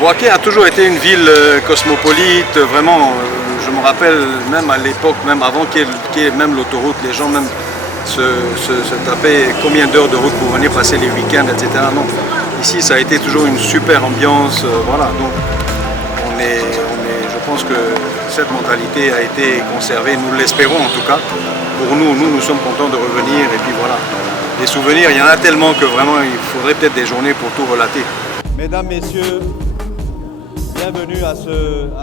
Boaké a toujours été une ville cosmopolite, vraiment, je me rappelle même à l'époque, même avant qu'il y ait même l'autoroute, les gens même se tapaient combien d'heures de route pour venir passer les week-ends, etc. Non, ici ça a été toujours une super ambiance, voilà, donc je pense que cette mentalité a été conservée, nous l'espérons en tout cas. Pour nous sommes contents de revenir et puis voilà. Les souvenirs, il y en a tellement que vraiment il faudrait peut-être des journées pour tout relater. Mesdames, Messieurs, bienvenue à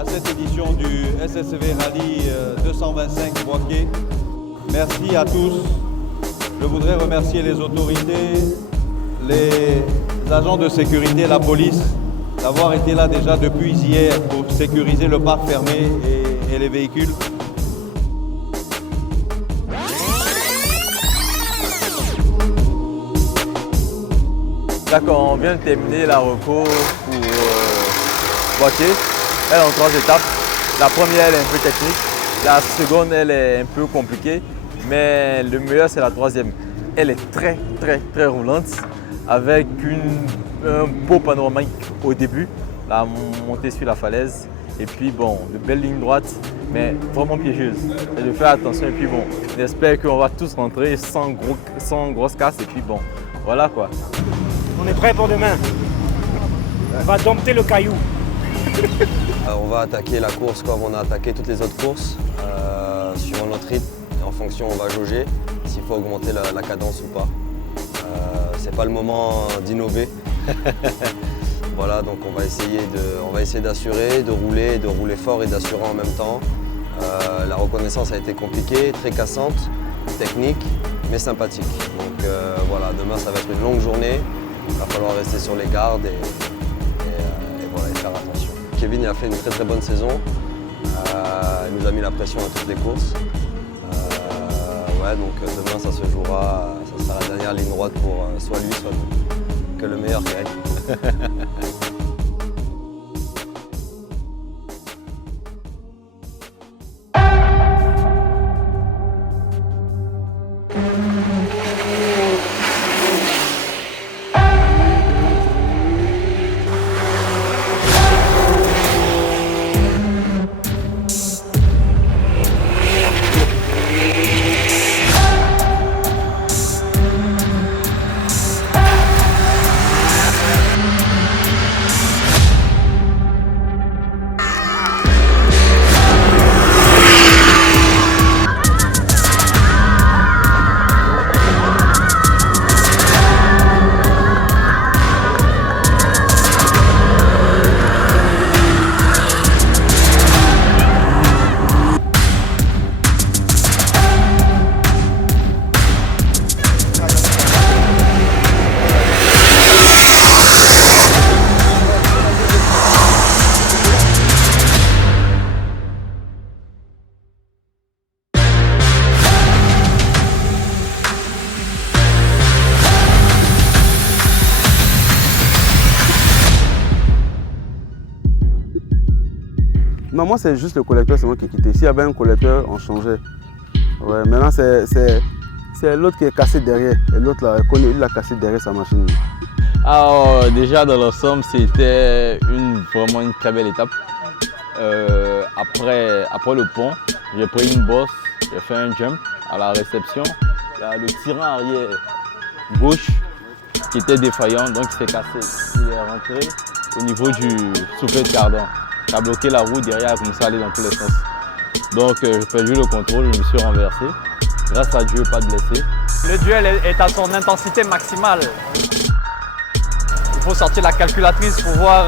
cette édition du SSV Rally 225 Boaké. Merci à tous. Je voudrais remercier les autorités, les agents de sécurité, la police, d'avoir été là déjà depuis hier pour sécuriser le parc fermé et les véhicules. D'accord, on vient de terminer la reco pour Boaké. Elle est en 3 étapes. La première, elle est un peu technique. La seconde, elle est un peu compliquée. Mais le meilleur, c'est la troisième. Elle est très roulante avec un beau panoramique au début, la montée sur la falaise. Et puis bon, de belles lignes droites, mais vraiment piégeuses. Et de faire attention. Et puis bon, j'espère qu'on va tous rentrer sans grosse casse. Et puis bon, voilà quoi. On est prêt pour demain. On va dompter le caillou. On va attaquer la course comme on a attaqué toutes les autres courses, suivant notre rythme. Et en fonction, on va jauger s'il faut augmenter la cadence ou pas. C'est pas le moment d'innover. Voilà, donc on va essayer d'assurer, de rouler fort et d'assurer en même temps. La reconnaissance a été compliquée, très cassante, technique, mais sympathique. Donc voilà, demain ça va être une longue journée. Il va falloir rester sur les gardes et voilà, et faire attention. Kevin a fait une très bonne saison. Il nous a mis la pression à toutes les courses. Ouais, donc demain ça se jouera, ça sera la dernière ligne droite pour soit lui, soit nous. Que le meilleur gagne. Non, moi c'est juste le collecteur, c'est moi qui ai quitté. S'il y avait un collecteur, on changeait. Ouais, maintenant c'est l'autre qui est cassé derrière. Et l'autre là, il l'a cassé derrière sa machine. Alors déjà dans l'ensemble, c'était vraiment une très belle étape. Après le pont, j'ai pris une bosse, j'ai fait un jump à la réception. Il y a le tirant arrière gauche qui était défaillant, donc il s'est cassé. Il est rentré au niveau du soufflet de cardan. Ça a bloqué la roue, derrière a commencé à aller dans tous les sens. Donc j'ai perdu le contrôle, je me suis renversé. Grâce à Dieu, pas de blessé. Le duel est à son intensité maximale. Il faut sortir la calculatrice pour voir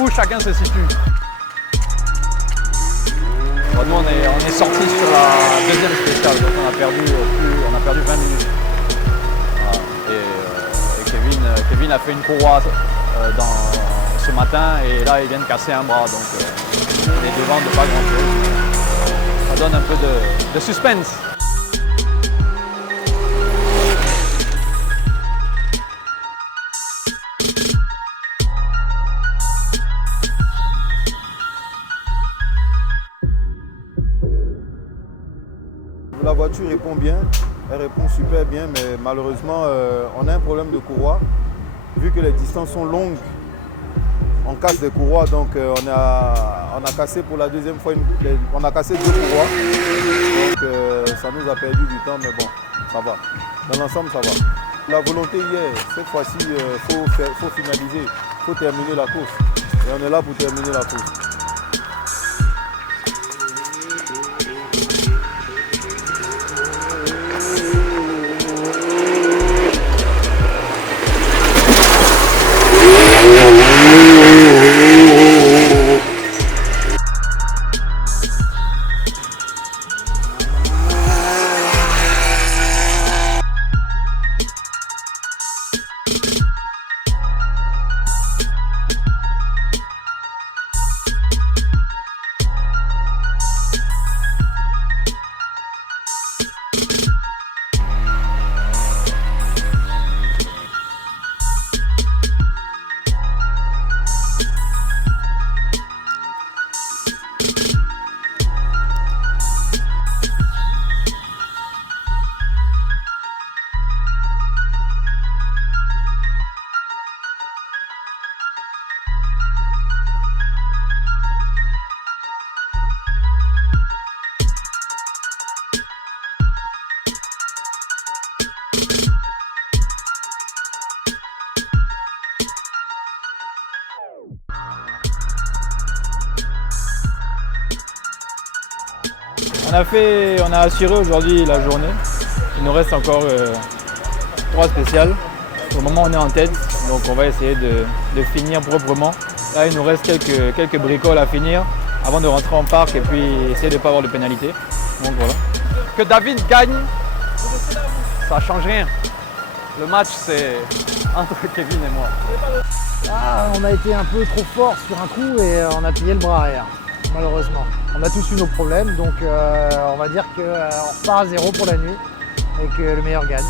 où chacun se situe. Bon, nous on est sorti sur la deuxième spéciale, donc on a perdu 20 minutes. Voilà. Et Kevin a fait une courroie ce matin et là il vient de casser un bras, donc il est devant de pas grand chose. Ça donne un peu de suspense. La voiture répond bien, elle répond super bien, mais malheureusement on a un problème de courroie. Vu que les distances sont longues, on casse des courroies, donc on a cassé pour la deuxième fois, on a cassé 2 courroies. Donc ça nous a perdu du temps, mais bon, ça va. Dans l'ensemble, ça va. La volonté hier, cette fois-ci, faut finaliser, il faut terminer la course. Et on est là pour terminer la course. On a assuré aujourd'hui la journée. Il nous reste encore 3 spéciales. Au moment on est en tête, donc on va essayer de finir proprement. Là il nous reste quelques bricoles à finir avant de rentrer en parc et puis essayer de ne pas avoir de pénalité. Donc voilà. Que David gagne, ça ne change rien. Le match c'est entre Kevin et moi. On a été un peu trop fort sur un coup et on a plié le bras arrière, malheureusement. On a tous eu nos problèmes, donc on va dire qu'on repart à 0 pour la nuit et que le meilleur gagne.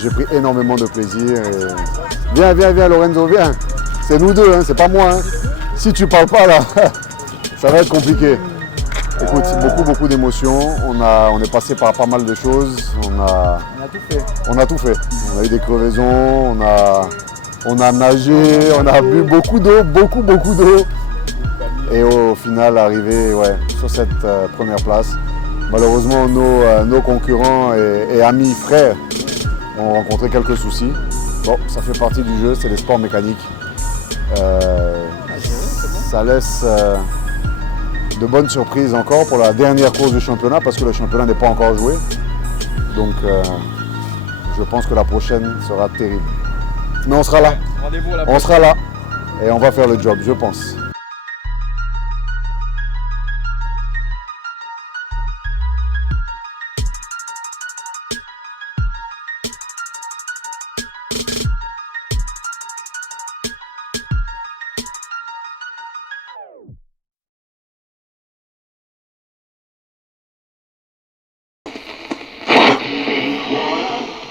J'ai pris énormément de plaisir. Et... Viens Lorenzo, viens. C'est nous deux, hein, c'est pas moi. Hein. Si tu parles pas là, ça va être compliqué. Écoute, beaucoup d'émotions. On est passé par pas mal de choses. On a tout fait. On a tout fait. On a eu des crevaisons, on a nagé, on a bu beaucoup d'eau, beaucoup d'eau. Et au final, arrivé sur cette première place. Malheureusement, nos concurrents et amis frères ont rencontré quelques soucis. Bon, ça fait partie du jeu, c'est les sports mécaniques. Ça laisse de bonnes surprises encore pour la dernière course du championnat parce que le championnat n'est pas encore joué. Donc je pense que la prochaine sera terrible. Mais on sera là. On sera là et on va faire le job, je pense.